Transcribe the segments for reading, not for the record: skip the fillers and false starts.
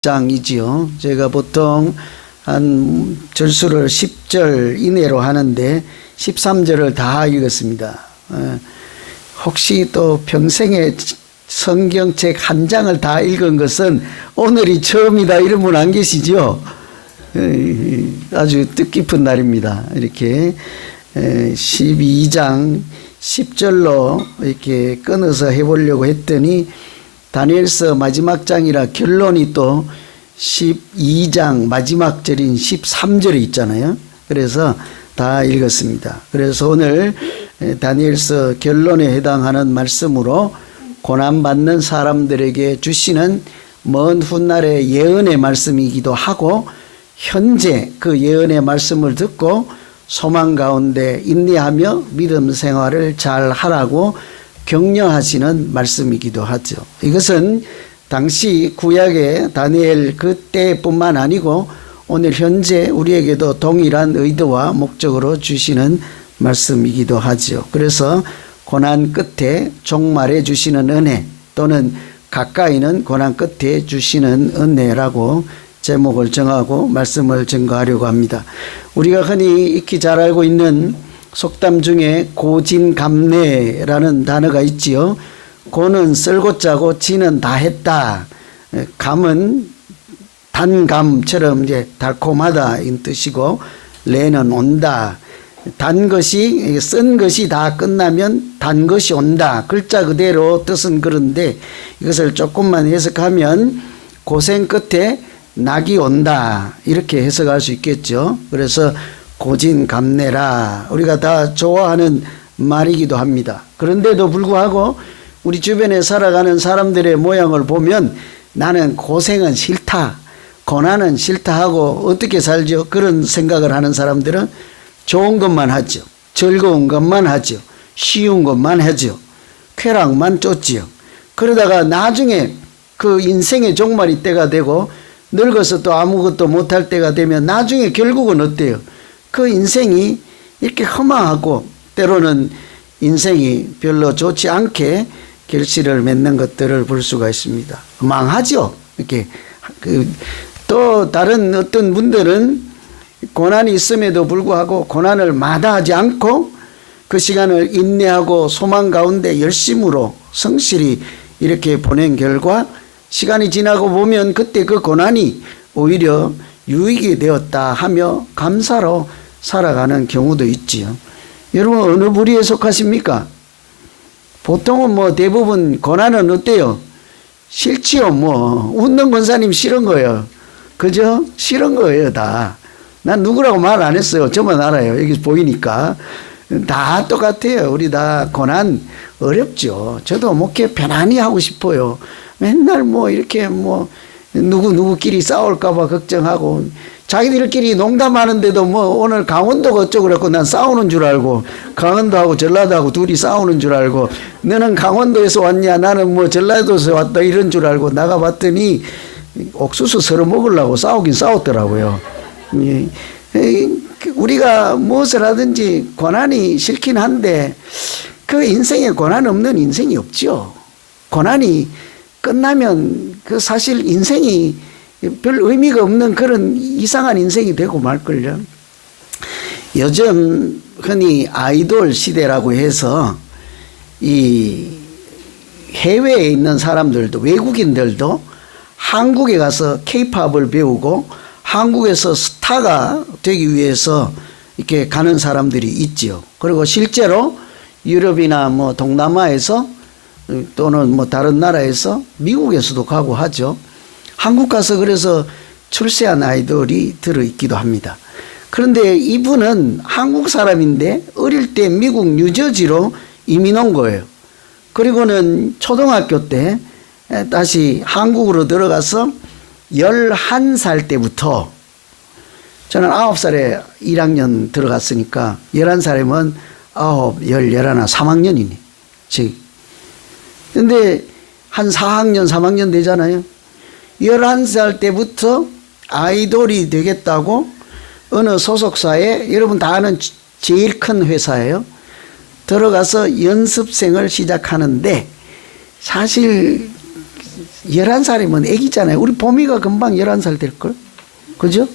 장이지요. 제가 보통 한 절수를 10절 이내로 하는데 13절을 다 읽었습니다. 혹시 또 평생에 성경책 한 장을 다 읽은 것은 오늘이 처음이다 이런 분 안 계시죠? 아주 뜻깊은 날입니다. 이렇게 12장 10절로 이렇게 끊어서 해보려고 했더니 다니엘서 마지막 장이라 결론이 또 12장 마지막 절인 13절에 있잖아요. 그래서 다 읽었습니다. 그래서 오늘 다니엘서 결론에 해당하는 말씀으로 고난받는 사람들에게 주시는 먼 훗날의 예언의 말씀이기도 하고, 현재 그 예언의 말씀을 듣고 소망 가운데 인내하며 믿음 생활을 잘 하라고 격려하시는 말씀이기도 하죠. 이것은 당시 구약의 다니엘 그때뿐만 아니고 오늘 현재 우리에게도 동일한 의도와 목적으로 주시는 말씀이기도 하죠. 그래서 고난 끝에 종말에 주시는 은혜, 또는 가까이는 고난 끝에 주시는 은혜라고 제목을 정하고 말씀을 증거하려고 합니다. 우리가 흔히 익히 잘 알고 있는 속담 중에 고진감래라는 단어가 있지요. 고는 쓸고 짜고 진은 다 했다. 감은 단감처럼 이제 달콤하다 이 뜻이고, 레는 온다. 단 것이, 쓴 것이 다 끝나면 단 것이 온다. 글자 그대로 뜻은 그런데 이것을 조금만 해석하면 고생 끝에 낙이 온다 이렇게 해석할 수 있겠죠. 그래서 고진감래라 우리가 다 좋아하는 말이기도 합니다. 그런데도 불구하고 우리 주변에 살아가는 사람들의 모양을 보면 나는 고생은 싫다, 고난은 싫다 하고 어떻게 살죠? 그런 생각을 하는 사람들은 좋은 것만 하죠. 즐거운 것만 하죠. 쉬운 것만 하죠. 쾌락만 쫓지요. 그러다가 나중에 그 인생의 종말이 때가 되고 늙어서 또 아무것도 못할 때가 되면 나중에 결국은 어때요? 그 인생이 이렇게 허망하고 때로는 인생이 별로 좋지 않게 결실을 맺는 것들을 볼 수가 있습니다. 망하죠. 이렇게 또 다른 어떤 분들은 고난이 있음에도 불구하고 고난을 마다하지 않고 그 시간을 인내하고 소망 가운데 열심으로 성실히 이렇게 보낸 결과 시간이 지나고 보면 그때 그 고난이 오히려 유익이 되었다 하며 감사로 살아가는 경우도 있지요. 여러분 어느 부류에 속하십니까? 보통은 뭐 대부분 고난은 어때요? 싫지요. 뭐 웃는 권사님 싫은 거예요. 그죠? 싫은 거예요 다. 난 누구라고 말 안 했어요. 저만 알아요. 여기 보이니까. 다 똑같아요. 우리 다 고난 어렵죠. 저도 목회 편안히 하고 싶어요. 맨날 뭐 이렇게 뭐 누구끼리 싸울까봐 걱정하고, 자기들끼리 농담하는데도 뭐 오늘 강원도가 어쩌고 그랬고 난 싸우는 줄 알고, 강원도하고 전라도하고 둘이 싸우는 줄 알고, 너는 강원도에서 왔냐 나는 뭐 전라도에서 왔다 이런 줄 알고 나가봤더니 옥수수 서로 먹으려고 싸우긴 싸웠더라고요. 우리가 무엇을 하든지 고난이 싫긴 한데 그 인생에 고난 없는 인생이 없죠. 고난이 끝나면 그 사실 인생이 별 의미가 없는 그런 이상한 인생이 되고 말걸요. 요즘 흔히 아이돌 시대라고 해서 이 해외에 있는 사람들도, 외국인들도 한국에 가서 케이팝을 배우고 한국에서 스타가 되기 위해서 이렇게 가는 사람들이 있지요. 그리고 실제로 유럽이나 뭐 동남아에서 또는 뭐 다른 나라에서 미국에서도 가고 하죠. 한국 가서 그래서 출세한 아이돌이 들어있기도 합니다. 그런데 이분은 한국 사람인데 어릴 때 미국 뉴저지로 이민 온 거예요. 그리고는 초등학교 때 다시 한국으로 들어가서 11살 때부터, 저는 9살에 1학년 들어갔으니까 11살이면 9, 10, 11, 3학년이네. 근데 한 4학년, 3학년 되잖아요. 11살 때부터 아이돌이 되겠다고 어느 소속사에, 여러분 다 아는 제일 큰 회사예요. 들어가서 연습생을 시작하는데 사실 11살이면 애기잖아요. 우리 봄이가 금방 11살 될걸? 그죠?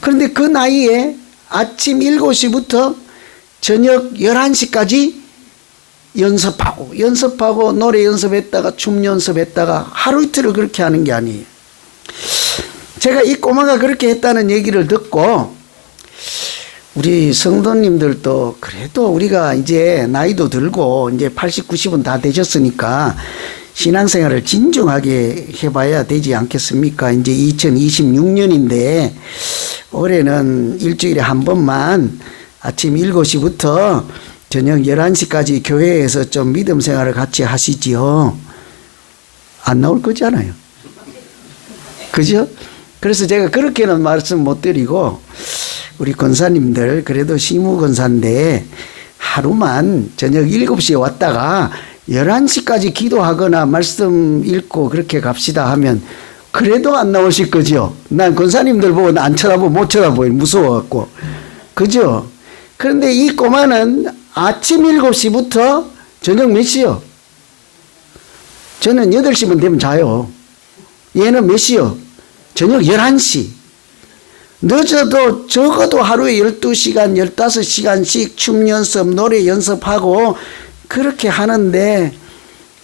그런데 그 나이에 아침 7시부터 저녁 11시까지 연습하고 노래 연습했다가 춤 연습했다가 하루 이틀을 그렇게 하는 게 아니에요. 제가 이 꼬마가 그렇게 했다는 얘기를 듣고 우리 성도님들도 그래도 우리가 이제 나이도 들고 이제 80, 90은 다 되셨으니까 신앙생활을 진중하게 해봐야 되지 않겠습니까? 이제 2026년인데 올해는 일주일에 한 번만 아침 7시부터 저녁 11시까지 교회에서 좀 믿음 생활을 같이 하시지요. 안 나올 거잖아요. 그죠? 그래서 제가 그렇게는 말씀 못 드리고 우리 권사님들 그래도 시무 권사인데 하루만 저녁 7시에 왔다가 11시까지 기도하거나 말씀 읽고 그렇게 갑시다 하면 그래도 안 나오실 거죠. 난 권사님들 보고 안 쳐다보고 못 쳐다보요. 무서워갖고. 그죠? 그런데 이 꼬마는 아침 7시부터 저녁 몇 시요? 저는 8시면 되면 자요. 얘는 몇 시요? 저녁 11시. 늦어도 적어도 하루에 12시간, 15시간씩 춤 연습, 노래 연습하고 그렇게 하는데,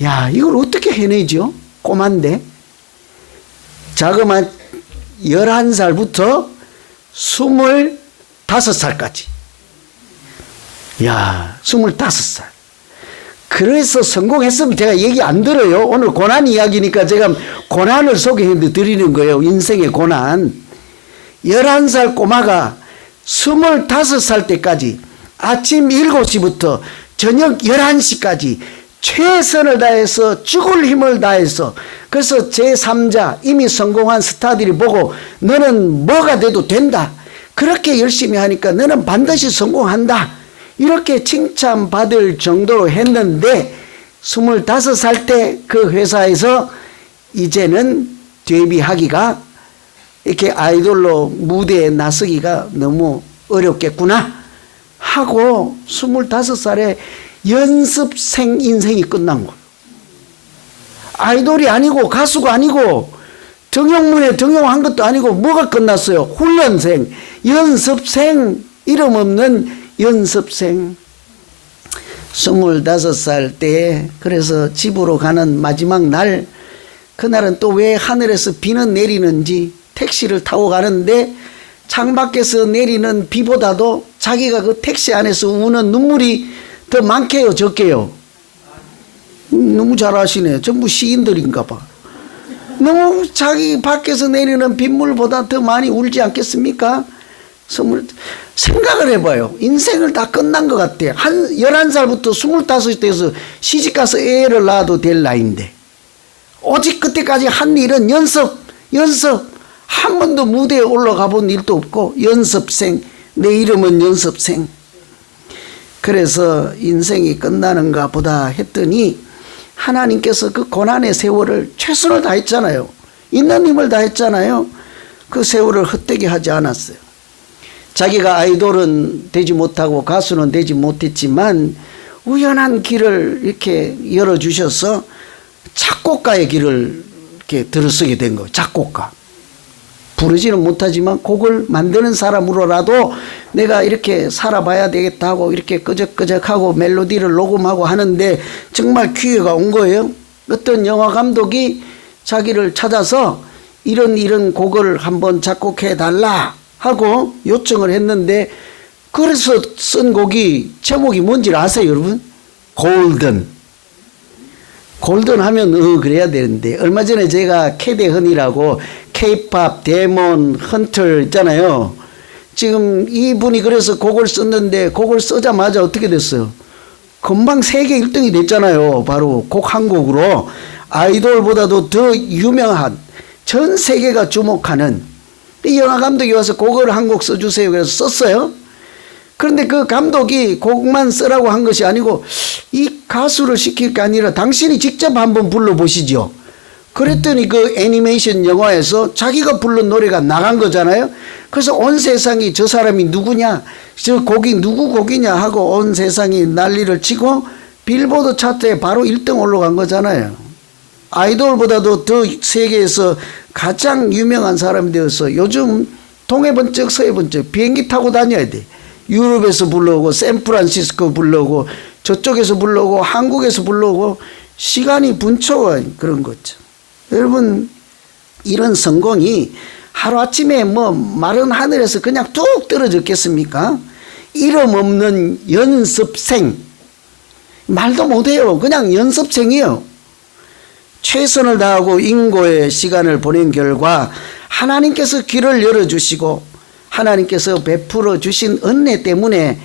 야, 이걸 어떻게 해내죠? 꼬만데. 자그만 11살부터 25살까지. 야, 25살. 그래서 성공했으면 제가 얘기 안 들어요. 오늘 고난 이야기니까 제가 고난을 소개해 드리는 거예요. 인생의 고난. 11살 꼬마가 25살 때까지 아침 7시부터 저녁 11시까지 최선을 다해서 죽을 힘을 다해서 그래서 제3자 이미 성공한 스타들이 보고 너는 뭐가 돼도 된다. 그렇게 열심히 하니까 너는 반드시 성공한다. 이렇게 칭찬받을 정도로 했는데 25살 때 그 회사에서 이제는 데뷔하기가 이렇게 아이돌로 무대에 나서기가 너무 어렵겠구나 하고 25살에 연습생 인생이 끝난 거예요. 아이돌이 아니고 가수가 아니고 등용문에 등용한 것도 아니고 뭐가 끝났어요? 훈련생, 연습생, 이름 없는 연습생. 25살 때 그래서 집으로 가는 마지막 날, 그날은 또 왜 하늘에서 비는 내리는지 택시를 타고 가는데 창밖에서 내리는 비보다도 자기가 그 택시 안에서 우는 눈물이 더 많게요, 적게요? 너무 잘 아시네. 전부 시인들인가 봐. 너무 자기 밖에서 내리는 빗물보다 더 많이 울지 않겠습니까? 생각을 해봐요. 인생을 다 끝난 것 같아. 11살부터 25이 돼서 시집가서 애를 낳아도 될 나이인데 오직 그때까지 한 일은 연습. 한 번도 무대에 올라가 본 일도 없고 연습생. 내 이름은 연습생. 그래서 인생이 끝나는가 보다 했더니 하나님께서 그 고난의 세월을 최선을 다했잖아요. 있는 힘을 다했잖아요. 그 세월을 헛되게 하지 않았어요. 자기가 아이돌은 되지 못하고 가수는 되지 못했지만 우연한 길을 이렇게 열어주셔서 작곡가의 길을 이렇게 들어서게 된 거예요. 작곡가. 부르지는 못하지만 곡을 만드는 사람으로라도 내가 이렇게 살아봐야 되겠다 하고 이렇게 끄적끄적하고 멜로디를 녹음하고 하는데 정말 기회가 온 거예요. 어떤 영화 감독이 자기를 찾아서 이런 곡을 한번 작곡해 달라 하고 요청을 했는데 그래서 쓴 곡이 제목이 뭔지 아세요, 여러분? 골든 하면 그래야 되는데 얼마 전에 제가 캐대헌이라고 K-팝 데몬 헌터 있잖아요. 지금 이분이 그래서 곡을 썼는데 곡을 쓰자마자 어떻게 됐어요? 금방 세계 1등이 됐잖아요. 바로 곡 한 곡으로 아이돌보다도 더 유명한 전 세계가 주목하는 이 영화 감독이 와서 곡을 한 곡 써주세요. 그래서 썼어요. 그런데 그 감독이 곡만 쓰라고 한 것이 아니고 이 가수를 시킬 게 아니라 당신이 직접 한번 불러보시죠. 그랬더니 그 애니메이션 영화에서 자기가 부른 노래가 나간 거잖아요. 그래서 온 세상이 저 사람이 누구냐, 저 곡이 누구 곡이냐 하고 온 세상이 난리를 치고 빌보드 차트에 바로 1등 올라간 거잖아요. 아이돌보다도 더 세계에서 가장 유명한 사람이 되어서 요즘 동해 번쩍 서해 번쩍 비행기 타고 다녀야 돼. 유럽에서 불러오고 샌프란시스코 불러오고 저쪽에서 불러오고 한국에서 불러오고 시간이 분초가 그런 거죠. 여러분, 이런 성공이 하루아침에 뭐 마른 하늘에서 그냥 뚝 떨어졌겠습니까? 이름 없는 연습생, 말도 못해요. 그냥 연습생이에요. 최선을 다하고 인고의 시간을 보낸 결과 하나님께서 길을 열어주시고 하나님께서 베풀어 주신 은혜 때문에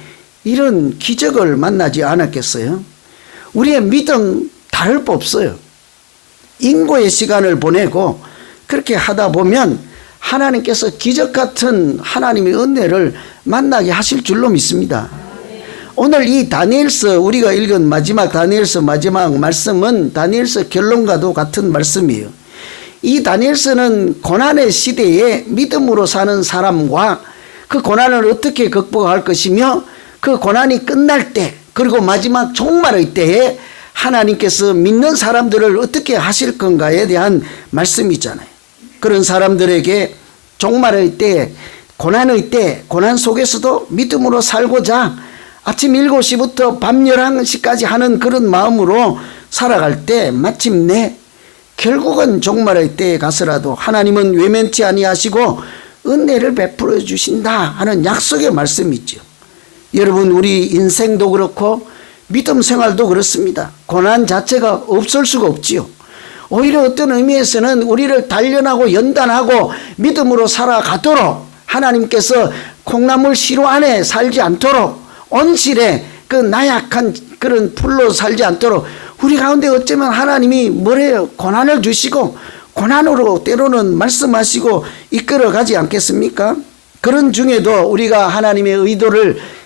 이런 기적을 만나지 않았겠어요? 우리의 믿음 다를 바 없어요. 인고의 시간을 보내고 그렇게 하다 보면 하나님께서 기적 같은 하나님의 은혜를 만나게 하실 줄로 믿습니다. 오늘 이 다니엘서 우리가 읽은 마지막 다니엘서 마지막 말씀은 다니엘서 결론과도 같은 말씀이에요. 이 다니엘서는 고난의 시대에 믿음으로 사는 사람과 그 고난을 어떻게 극복할 것이며 그 고난이 끝날 때 그리고 마지막 종말의 때에 하나님께서 믿는 사람들을 어떻게 하실 건가에 대한 말씀이잖아요. 그런 사람들에게 종말의 때, 고난의 때, 고난 속에서도 믿음으로 살고자 아침 7시부터 밤 11시까지 하는 그런 마음으로 살아갈 때 마침내 결국은 종말의 때에 가서라도 하나님은 외면치 아니하시고 은혜를 베풀어 주신다 하는 약속의 말씀이죠. 여러분, 우리 인생도 그렇고 믿음 생활도 그렇습니다. 고난 자체가 없을 수가 없지요. 오히려 어떤 의미에서는 우리를 단련하고 연단하고 믿음으로 살아가도록 하나님께서 콩나물 시루 안에 살지 않도록 온실에 그 나약한 그런 풀로 살지 않도록 우리 가운데 어쩌면 하나님이 뭐래요? 고난을 주시고 고난으로 때로는 말씀하시고 이끌어 가지 않겠습니까? 그런 중에도 우리가 하나님의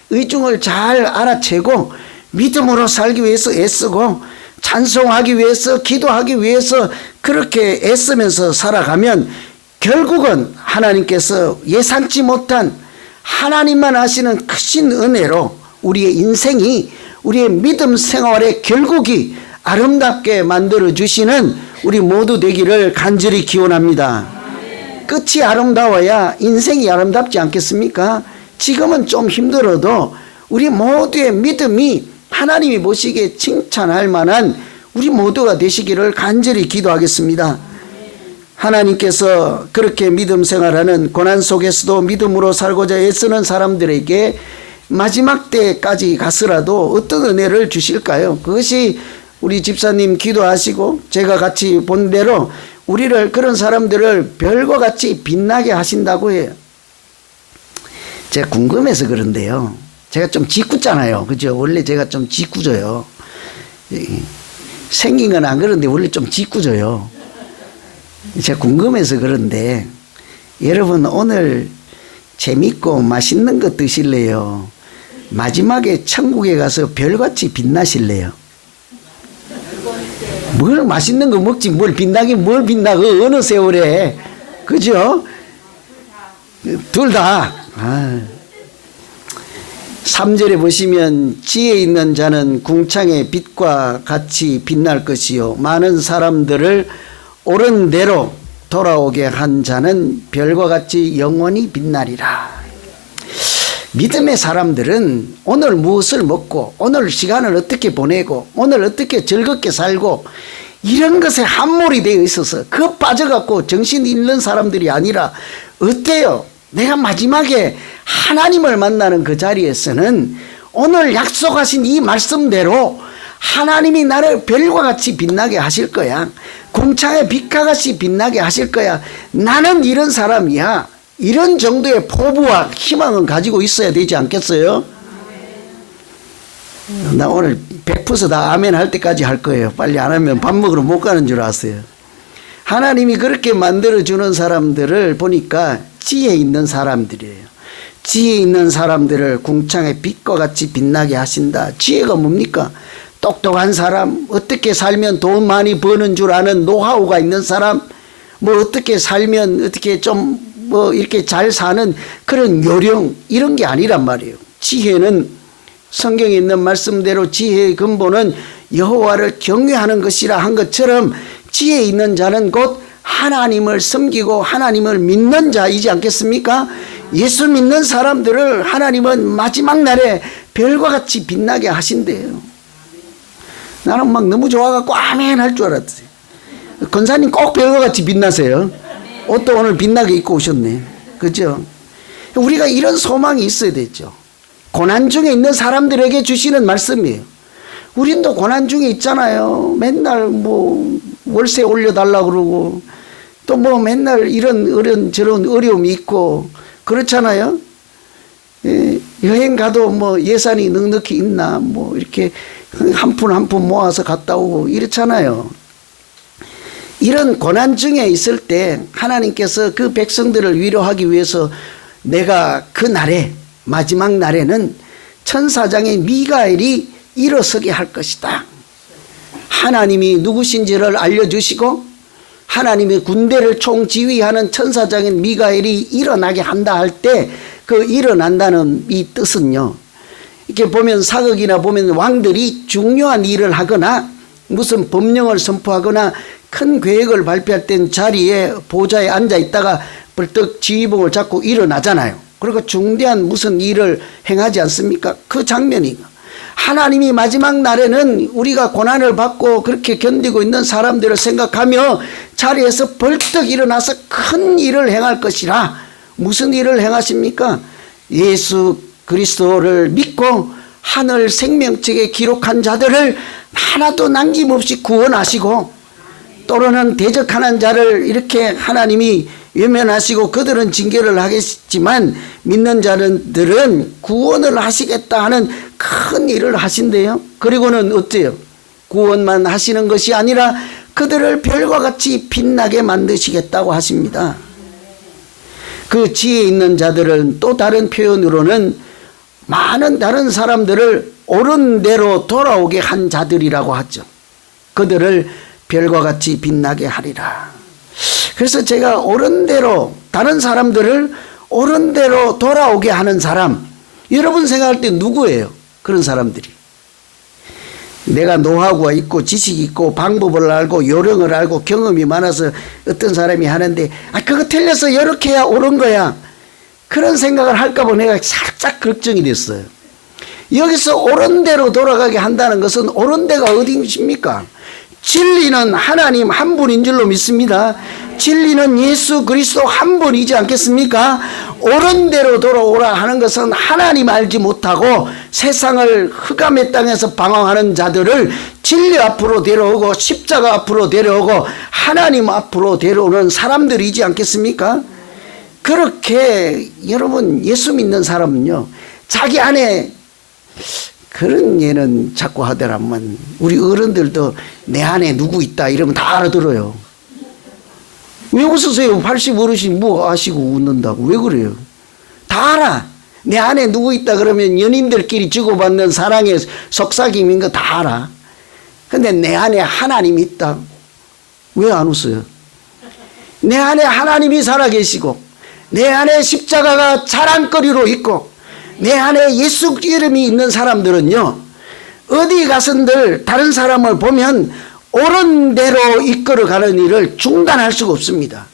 의중을 잘 알아채고 믿음으로 살기 위해서 애쓰고 찬송하기 위해서 기도하기 위해서 그렇게 애쓰면서 살아가면 결국은 하나님께서 예상치 못한 하나님만 하시는 크신 은혜로 우리의 인생이 우리의 믿음 생활의 결국이 아름답게 만들어 주시는 우리 모두 되기를 간절히 기원합니다. 끝이 아름다워야 인생이 아름답지 않겠습니까? 지금은 좀 힘들어도 우리 모두의 믿음이 하나님이 보시기에 칭찬할 만한 우리 모두가 되시기를 간절히 기도하겠습니다. 하나님께서 그렇게 믿음 생활하는 고난 속에서도 믿음으로 살고자 애쓰는 사람들에게 마지막 때까지 가서라도 어떤 은혜를 주실까요? 그것이 우리 집사님 기도하시고 제가 같이 본 대로 우리를 그런 사람들을 별과 같이 빛나게 하신다고 해요. 제가 궁금해서 그런데요. 제가 좀 짓궂잖아요. 그죠? 원래 제가 좀 짓궂어요. 생긴 건 안 그런데 원래 좀 짓궂어요. 제가 궁금해서 그런데 여러분 오늘 재밌고 맛있는 거 드실래요? 마지막에 천국에 가서 별같이 빛나실래요? 뭘 맛있는 거 먹지 뭘 빛나긴 뭘 빛나 그 어느 세월에 그죠? 둘 다 3절에 보시면 지혜 있는 자는 궁창의 빛과 같이 빛날 것이요 많은 사람들을 옳은 대로 돌아오게 한 자는 별과 같이 영원히 빛나리라. 믿음의 사람들은 오늘 무엇을 먹고 오늘 시간을 어떻게 보내고 오늘 어떻게 즐겁게 살고 이런 것에 함몰이 되어 있어서 그 빠져갖고 정신 잃는 사람들이 아니라 어때요? 내가 마지막에 하나님을 만나는 그 자리에서는 오늘 약속하신 이 말씀대로 하나님이 나를 별과 같이 빛나게 하실 거야. 궁창의 빛과 같이 빛나게 하실 거야. 나는 이런 사람이야. 이런 정도의 포부와 희망은 가지고 있어야 되지 않겠어요? 나 오늘 100% 다 아멘 할 때까지 할 거예요. 빨리 안 하면 밥 먹으러 못 가는 줄 아세요. 하나님이 그렇게 만들어주는 사람들을 보니까 지혜 있는 사람들이에요. 지혜 있는 사람들을 궁창의 빛과 같이 빛나게 하신다. 지혜가 뭡니까? 똑똑한 사람, 어떻게 살면 돈 많이 버는 줄 아는 노하우가 있는 사람, 뭐 어떻게 살면 어떻게 좀 뭐 이렇게 잘 사는 그런 요령 이런 게 아니란 말이에요. 지혜는 성경에 있는 말씀대로 지혜의 근본은 여호와를 경외하는 것이라 한 것처럼 지혜 있는 자는 곧 하나님을 섬기고 하나님을 믿는 자이지 않겠습니까? 예수 믿는 사람들을 하나님은 마지막 날에 별과 같이 빛나게 하신대요. 나는 막 너무 좋아갖고 아멘 할 줄 알았어요. 권사님 꼭 별과 같이 빛나세요. 옷도 오늘 빛나게 입고 오셨네. 그죠? 우리가 이런 소망이 있어야 되죠. 고난 중에 있는 사람들에게 주시는 말씀이에요. 우린도 고난 중에 있잖아요. 맨날 뭐 월세 올려달라고 그러고 또 뭐 맨날 이런 저런 어려움이 있고 그렇잖아요. 예, 여행 가도 뭐 예산이 넉넉히 있나 뭐 이렇게 한 푼 한 푼 모아서 갔다 오고 이렇잖아요. 이런 고난 중에 있을 때 하나님께서 그 백성들을 위로하기 위해서 내가 그 날에 마지막 날에는 천사장인 미가엘이 일어서게 할 것이다. 하나님이 누구신지를 알려주시고 하나님의 군대를 총지휘하는 천사장인 미가엘이 일어나게 한다 할 때 그 일어난다는 이 뜻은요. 이렇게 보면 사극이나 보면 왕들이 중요한 일을 하거나 무슨 법령을 선포하거나 큰 계획을 발표할 땐 자리에 보좌에 앉아 있다가 벌떡 지휘봉을 잡고 일어나잖아요. 그리고 중대한 무슨 일을 행하지 않습니까? 그 장면이 하나님이 마지막 날에는 우리가 고난을 받고 그렇게 견디고 있는 사람들을 생각하며 자리에서 벌떡 일어나서 큰 일을 행할 것이라. 무슨 일을 행하십니까? 예수 그리스도를 믿고 하늘 생명책에 기록한 자들을 하나도 남김없이 구원하시고 또는 대적하는 자를 이렇게 하나님이 외면하시고 그들은 징계를 하겠지만 믿는 자들은 구원을 하시겠다 하는 큰 일을 하신대요. 그리고는 어때요? 구원만 하시는 것이 아니라 그들을 별과 같이 빛나게 만드시겠다고 하십니다. 그 지혜 있는 자들은 또 다른 표현으로는 많은 다른 사람들을 옳은 대로 돌아오게 한 자들이라고 하죠. 그들을 별과 같이 빛나게 하리라. 그래서 제가 옳은 대로 다른 사람들을 옳은 대로 돌아오게 하는 사람, 여러분 생각할 때 누구예요? 그런 사람들이. 내가 노하우가 있고 지식이 있고 방법을 알고 요령을 알고 경험이 많아서 어떤 사람이 하는데 그거 틀려서 이렇게 해야 옳은 거야. 그런 생각을 할까 봐 내가 살짝 걱정이 됐어요. 여기서 옳은 대로 돌아가게 한다는 것은 옳은 데가 어디십니까? 진리는 하나님 한 분인 줄로 믿습니다. 진리는 예수 그리스도 한 분이지 않겠습니까? 옳은 대로 돌아오라 하는 것은 하나님 알지 못하고 세상을 흑암의 땅에서 방황하는 자들을 진리 앞으로 데려오고 십자가 앞으로 데려오고 하나님 앞으로 데려오는 사람들이지 않겠습니까? 그렇게 여러분 예수 믿는 사람은요, 자기 안에 그런 예는 자꾸 하더라면 우리 어른들도 내 안에 누구 있다 이러면 다 알아들어요. 왜 웃으세요? 80 어르신 뭐 아시고 웃는다고. 왜 그래요? 다 알아. 내 안에 누구 있다 그러면 연인들끼리 주고받는 사랑의 속삭임인 거 다 알아. 근데 내 안에 하나님이 있다. 왜 안 웃어요? 내 안에 하나님이 살아계시고 내 안에 십자가가 자랑거리로 있고 내 안에 예수 이름이 있는 사람들은요, 어디 가선들 다른 사람을 보면 옳은 대로 이끌어가는 일을 중단할 수가 없습니다.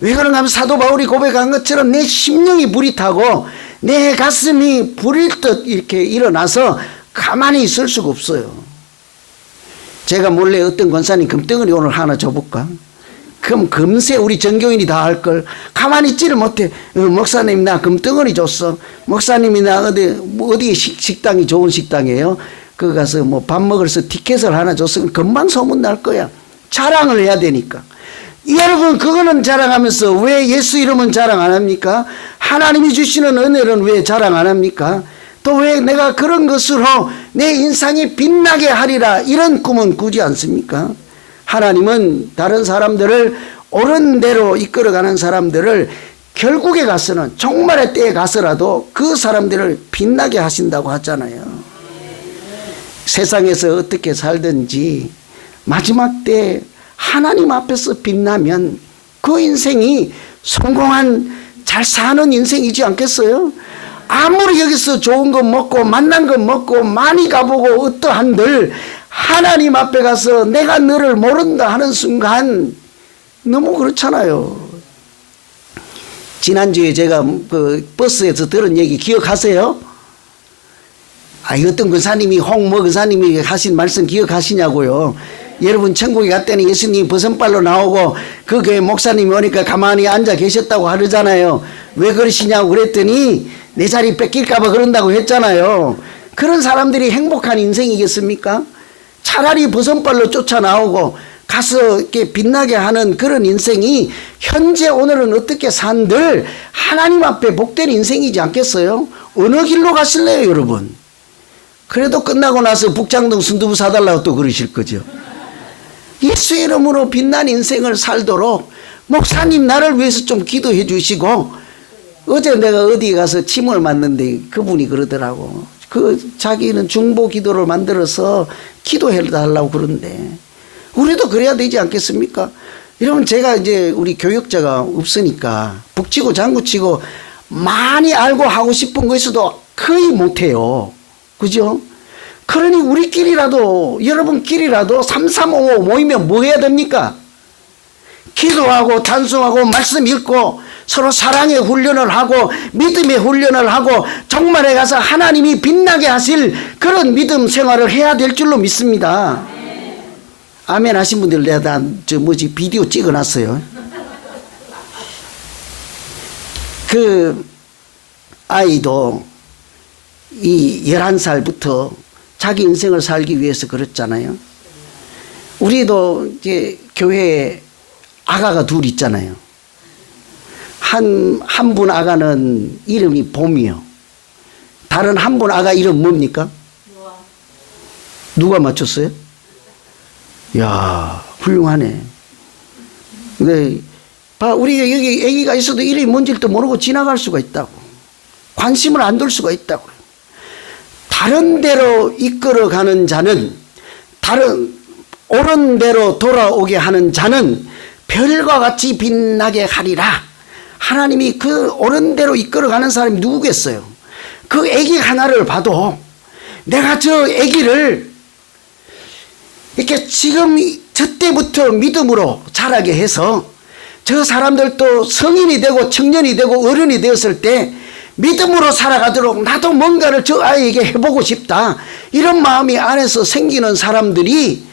왜 그런가 하면 사도 바울이 고백한 것처럼 내 심령이 불이 타고 내 가슴이 불일 듯 이렇게 일어나서 가만히 있을 수가 없어요. 제가 몰래 어떤 권사님 금덩어리 오늘 하나 줘볼까? 그럼 금세 우리 전교인이 다 할걸. 가만히 있지를 못해. 목사님 나 금덩어리 줬어. 목사님이 나 어디 식당이 좋은 식당이에요. 그 가서 뭐 밥 먹으면서 티켓을 하나 줬으면 금방 소문 날 거야. 자랑을 해야 되니까. 여러분 그거는 자랑하면서 왜 예수 이름은 자랑 안 합니까? 하나님이 주시는 은혜는 왜 자랑 안 합니까? 또 왜 내가 그런 것으로 내 인상이 빛나게 하리라 이런 꿈은 꾸지 않습니까? 하나님은 다른 사람들을 옳은 대로 이끌어가는 사람들을 결국에 가서는 종말의 때에 가서라도 그 사람들을 빛나게 하신다고 하잖아요. 세상에서 어떻게 살든지 마지막 때 하나님 앞에서 빛나면 그 인생이 성공한 잘 사는 인생이지 않겠어요? 아무리 여기서 좋은 거 먹고 만난 거 먹고 많이 가보고 어떠한들 하나님 앞에 가서 내가 너를 모른다 하는 순간 너무 그렇잖아요. 지난주에 제가 그 버스에서 들은 얘기 기억하세요? 어떤 근사님이 홍모 근사님이 하신 말씀 기억하시냐고요. 여러분 천국에 갔더니 예수님이 버선발로 나오고 그 교회 목사님이 오니까 가만히 앉아 계셨다고 하잖아요. 왜 그러시냐고 그랬더니 내 자리 뺏길까 봐 그런다고 했잖아요. 그런 사람들이 행복한 인생이겠습니까? 차라리 버선발로 쫓아 나오고 가서 이렇게 빛나게 하는 그런 인생이 현재 오늘은 어떻게 산들 하나님 앞에 복된 인생이지 않겠어요? 어느 길로 가실래요, 여러분? 그래도 끝나고 나서 북창동 순두부 사달라고 또 그러실 거죠. 예수의 이름으로 빛난 인생을 살도록 목사님 나를 위해서 좀 기도해 주시고, 어제 내가 어디 가서 침을 맞는데 그분이 그러더라고. 자기는 중보 기도를 만들어서 기도해 달라고 그러는데 우리도 그래야 되지 않겠습니까? 여러분, 제가 이제 우리 교육자가 없으니까 북치고 장구치고 많이 알고 하고 싶은 것에서도 거의 못해요. 그죠? 그러니 우리끼리라도, 여러분끼리라도 3355 모이면 뭐 해야 됩니까? 기도하고 단속하고 말씀 읽고 서로 사랑의 훈련을 하고 믿음의 훈련을 하고 정말에 가서 하나님이 빛나게 하실 그런 믿음 생활을 해야 될 줄로 믿습니다. 아멘 하신 분들 내가 다 비디오 찍어놨어요. 그 아이도 이 11살부터 자기 인생을 살기 위해서 그랬잖아요. 우리도 이제 교회에 아가가 둘 있잖아요. 한 분 아가는 이름이 봄이요. 다른 한 분 아가 이름 뭡니까? 누가 맞췄어요? 이야, 훌륭하네. 근데 우리가 여기 애기가 있어도 이름이 뭔지도 모르고 지나갈 수가 있다고. 관심을 안 둘 수가 있다고. 다른 데로 이끌어가는 자는, 옳은 대로 돌아오게 하는 자는 별과 같이 빛나게 하리라. 하나님이 그 옳은 대로 이끌어가는 사람이 누구겠어요? 그 애기 하나를 봐도 내가 저 애기를 이렇게 지금 저때부터 믿음으로 자라게 해서 저 사람들도 성인이 되고 청년이 되고 어른이 되었을 때 믿음으로 살아가도록 나도 뭔가를 저 아이에게 해보고 싶다, 이런 마음이 안에서 생기는 사람들이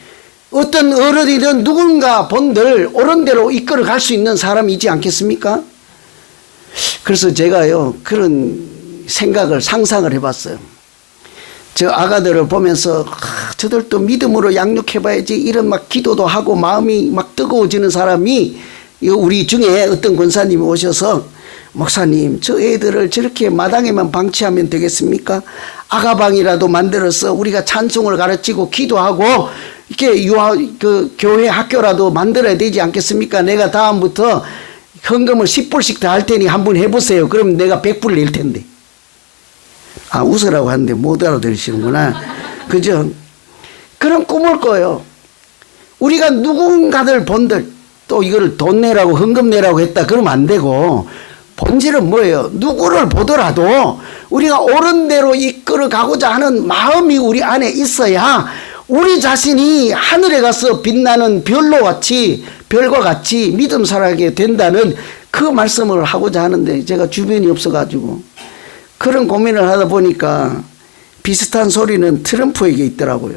어떤 어른이든 누군가 본들 옳은 대로 이끌어 갈 수 있는 사람이지 않겠습니까? 그래서 제가요 그런 생각을 상상을 해봤어요. 저 아가들을 보면서 저들도 믿음으로 양육해봐야지, 이런 막 기도도 하고 마음이 막 뜨거워지는 사람이 우리 중에 어떤 권사님이 오셔서, 목사님 저 애들을 저렇게 마당에만 방치하면 되겠습니까? 아가방이라도 만들어서 우리가 찬송을 가르치고 기도하고 이렇게 교회 학교라도 만들어야 되지 않겠습니까? 내가 다음부터 헌금을 10불씩 다 할 테니 한번 해보세요. 그럼 내가 100불 낼 텐데. 웃으라고 하는데 못 알아들으시는구나. 그죠? 그런 꿈을 꿔요. 우리가 누군가들 본들 또 이걸 돈 내라고 헌금 내라고 했다 그러면 안 되고, 본질은 뭐예요? 누구를 보더라도 우리가 옳은 대로 이끌어 가고자 하는 마음이 우리 안에 있어야 우리 자신이 하늘에 가서 빛나는 별과 같이 믿음 살아가게 된다는 그 말씀을 하고자 하는데, 제가 주변이 없어가지고 그런 고민을 하다 보니까 비슷한 소리는 트럼프에게 있더라고요.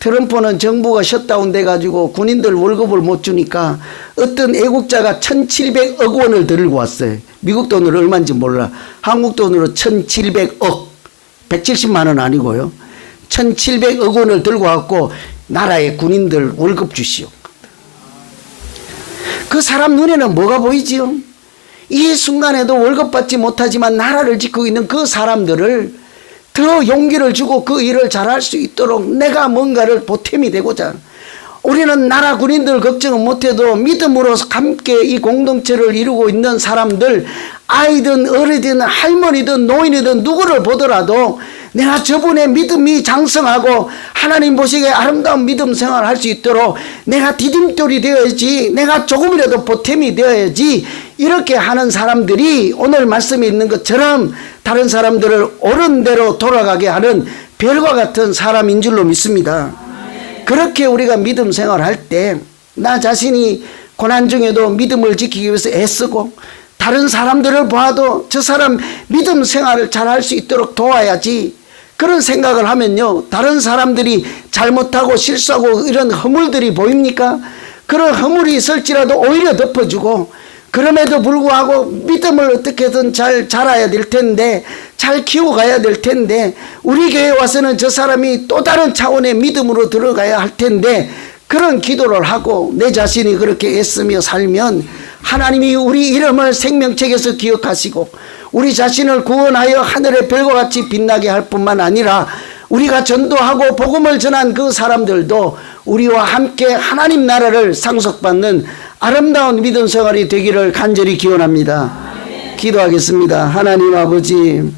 트럼프는 정부가 셧다운 돼가지고 군인들 월급을 못 주니까 어떤 애국자가 1700억 원을 들고 왔어요. 미국 돈으로 얼마인지 몰라. 한국 돈으로 1700억, 170만 원 아니고요. 1700억 원을 들고 왔고 나라의 군인들 월급 주시오. 그 사람 눈에는 뭐가 보이지요? 이 순간에도 월급 받지 못하지만 나라를 지키고 있는 그 사람들을 더 용기를 주고 그 일을 잘할 수 있도록 내가 뭔가를 보탬이 되고자, 우리는 나라 군인들 걱정은 못해도 믿음으로 함께 이 공동체를 이루고 있는 사람들, 아이든 어리든 할머니든 노인이든 누구를 보더라도 내가 저분의 믿음이 장성하고 하나님 보시기에 아름다운 믿음 생활을 할 수 있도록 내가 디딤돌이 되어야지, 내가 조금이라도 보탬이 되어야지, 이렇게 하는 사람들이 오늘 말씀에 있는 것처럼 다른 사람들을 옳은 대로 돌아가게 하는 별과 같은 사람인 줄로 믿습니다. 그렇게 우리가 믿음 생활할 때 나 자신이 고난 중에도 믿음을 지키기 위해서 애쓰고 다른 사람들을 봐도 저 사람 믿음 생활을 잘할 수 있도록 도와야지, 그런 생각을 하면요, 다른 사람들이 잘못하고 실수하고 이런 허물들이 보입니까? 그런 허물이 있을지라도 오히려 덮어주고, 그럼에도 불구하고 믿음을 어떻게든 잘 자라야 될 텐데, 잘 키워가야 될 텐데, 우리 교회에 와서는 저 사람이 또 다른 차원의 믿음으로 들어가야 할 텐데, 그런 기도를 하고 내 자신이 그렇게 애쓰며 살면 하나님이 우리 이름을 생명책에서 기억하시고 우리 자신을 구원하여 하늘의 별과 같이 빛나게 할 뿐만 아니라 우리가 전도하고 복음을 전한 그 사람들도 우리와 함께 하나님 나라를 상속받는 아름다운 믿음 생활이 되기를 간절히 기원합니다. 기도하겠습니다. 하나님 아버지,